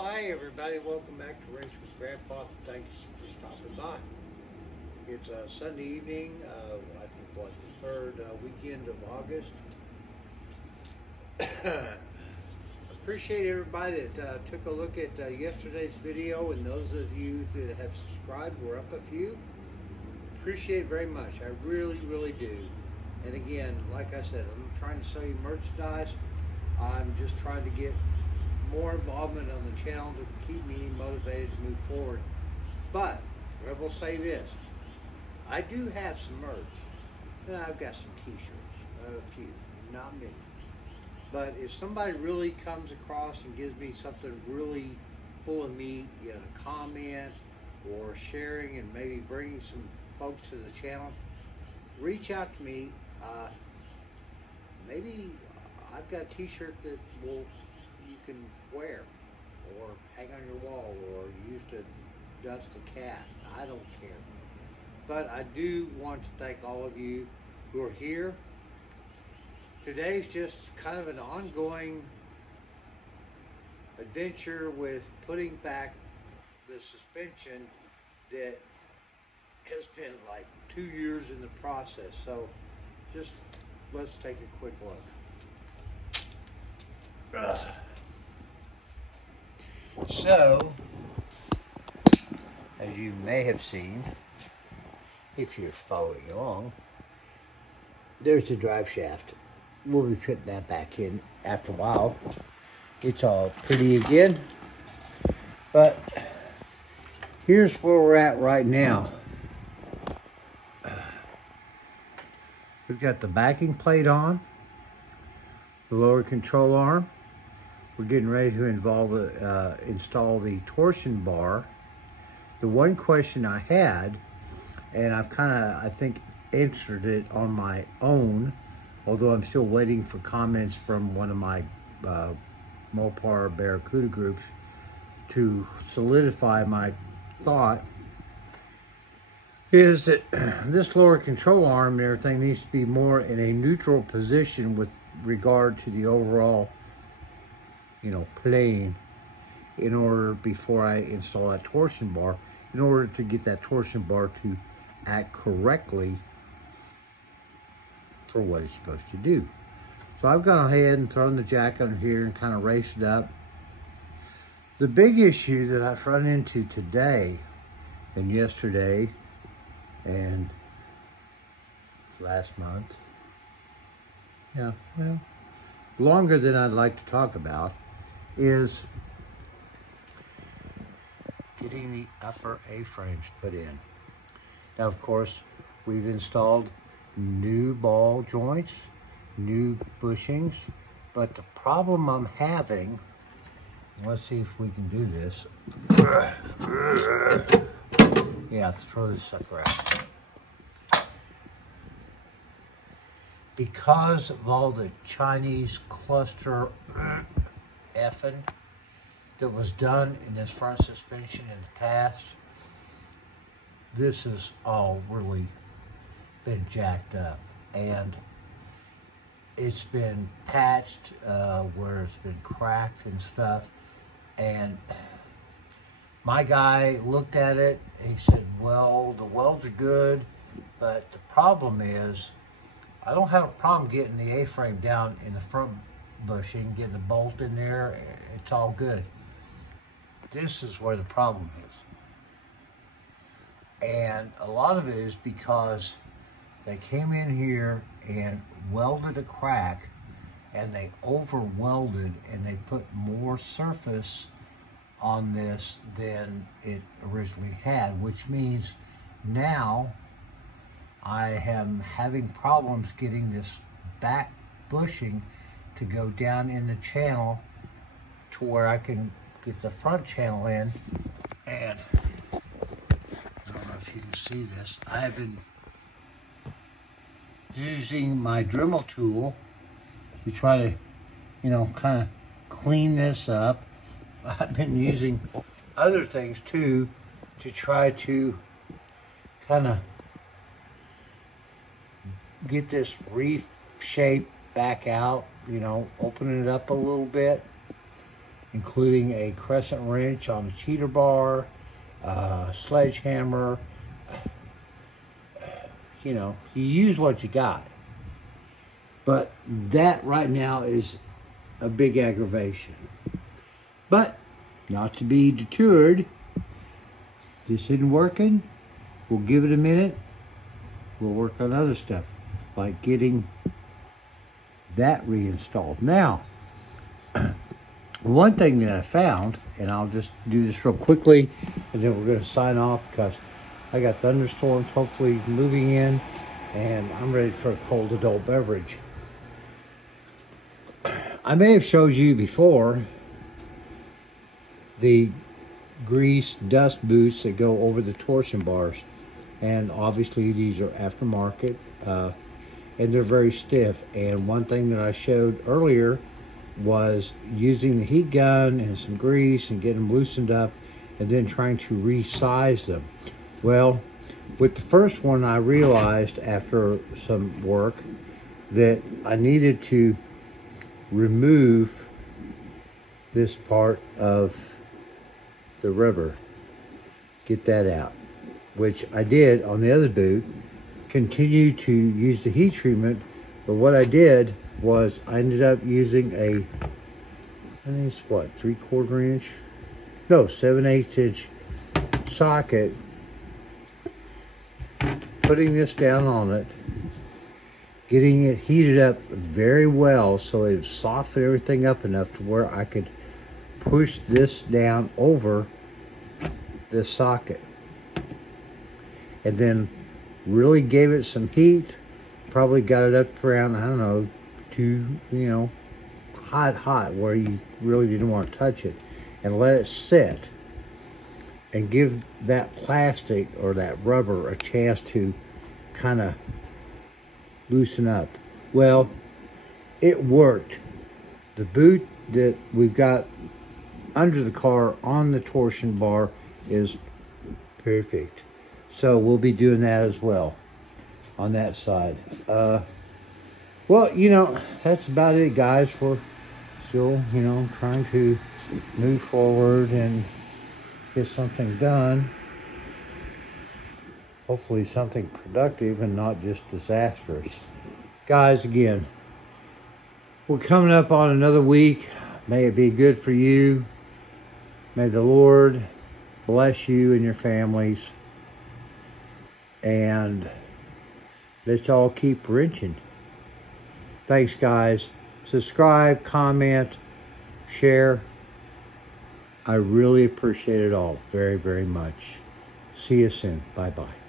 Well, hi everybody, welcome back to Wrenchin with Grandpa. Thanks for stopping by. It's a Sunday evening, I think what, the third weekend of August. Appreciate everybody that took a look at yesterday's video, and those of you that have subscribed, we're up a few. Appreciate it very much, I really do. And again, like I said, I'm trying to sell you merchandise. I'm just trying to get more involvement on the channel to keep me motivated to move forward. But I will say this, I do have some merch. And I've got some t-shirts, a few, not many. But if somebody really comes across and gives me something really full of meat, you know, a comment or sharing and maybe bringing some folks to the channel, reach out to me. Maybe I've got a t-shirt that you can wear or hang on your wall or use to dust a cat. I don't care. But I do want to thank all of you who are here. Today's just kind of an ongoing adventure with putting back the suspension that has been like 2 years in the process. So just let's take a quick look. So, as you may have seen, if you're following along, there's the drive shaft. We'll be putting that back in after a while. It's all pretty again. But here's where we're at right now. We've got the backing plate on, the lower control arm. We're getting ready to install the torsion bar. The one question I had, and I've I think, answered it on my own, although I'm still waiting for comments from one of my Mopar Barracuda groups to solidify my thought, is that this lower control arm and everything needs to be more in a neutral position with regard to the overall, you know, plane, in order, before I install that torsion bar, in order to get that torsion bar to act correctly for what it's supposed to do. So I've gone ahead and thrown the jack under here and kind of raced it up. The big issue that I've run into today and yesterday and last month, yeah, well, longer than I'd like to talk about, is getting the upper A-frames put in. Now, of course, we've installed new ball joints, new bushings, but the problem I'm having, let's see if we can do this. Yeah, throw this sucker out. Because of all the Chinese cluster effing that was done in this front suspension in the past, this has all really been jacked up, and it's been patched where it's been cracked and stuff. And my guy looked at it, he said, well, the welds are good, but the problem is I don't have a problem getting the A-frame down in the front bushing, getting the bolt in there, it's all good. This is where the problem is. And a lot of it is because they came in here and welded a crack, and they over welded, and they put more surface on this than it originally had, which means now I am having problems getting this back bushing to go down in the channel to where I can get the front channel in. And I don't know if you can see this, I have been using my Dremel tool to try to, you know, kind of clean this up. I've been using other things too to try to kind of get this reef shape back out, you know, open it up a little bit. including a crescent wrench on the cheater bar, sledgehammer. You know, you use what you got. But that right now is a big aggravation. But not to be deterred, this isn't working. We'll give it a minute. We'll work on other stuff, like getting that reinstalled. Now, one thing that I found, and I'll just do this real quickly, and then we're going to sign off because I got thunderstorms hopefully moving in, and I'm ready for a cold adult beverage. I may have showed you before the grease dust boots that go over the torsion bars, and obviously these are aftermarket, and they're very stiff. And one thing that I showed earlier was using the heat gun and some grease and getting them loosened up, and then trying to resize them. Well, with the first one, I realized after some work that I needed to remove this part of the rubber, get that out, which I did on the other boot. Continue to use the heat treatment, but what I did was I ended up using a, I think it's what, 3/4 inch? No, 7/8 inch socket, putting this down on it, getting it heated up very well so it softened everything up enough to where I could push this down over this socket, and then really gave it some heat. Probably got it up around, I don't know, hot where you really didn't want to touch it, and let it sit and give that plastic or that rubber a chance to kind of loosen up. Well, it worked. The boot that we've got under the car on the torsion bar is perfect. So we'll be doing that as well on that side. Well, you know, that's about it, guys. We're still, you know, trying to move forward and get something done. Hopefully something productive and not just disastrous. Guys, again, we're coming up on another week. May it be good for you. May the Lord bless you and your families. And let's all keep wrenching. Thanks, guys. Subscribe, comment, share. I really appreciate it all very, very much. See you soon. Bye-bye.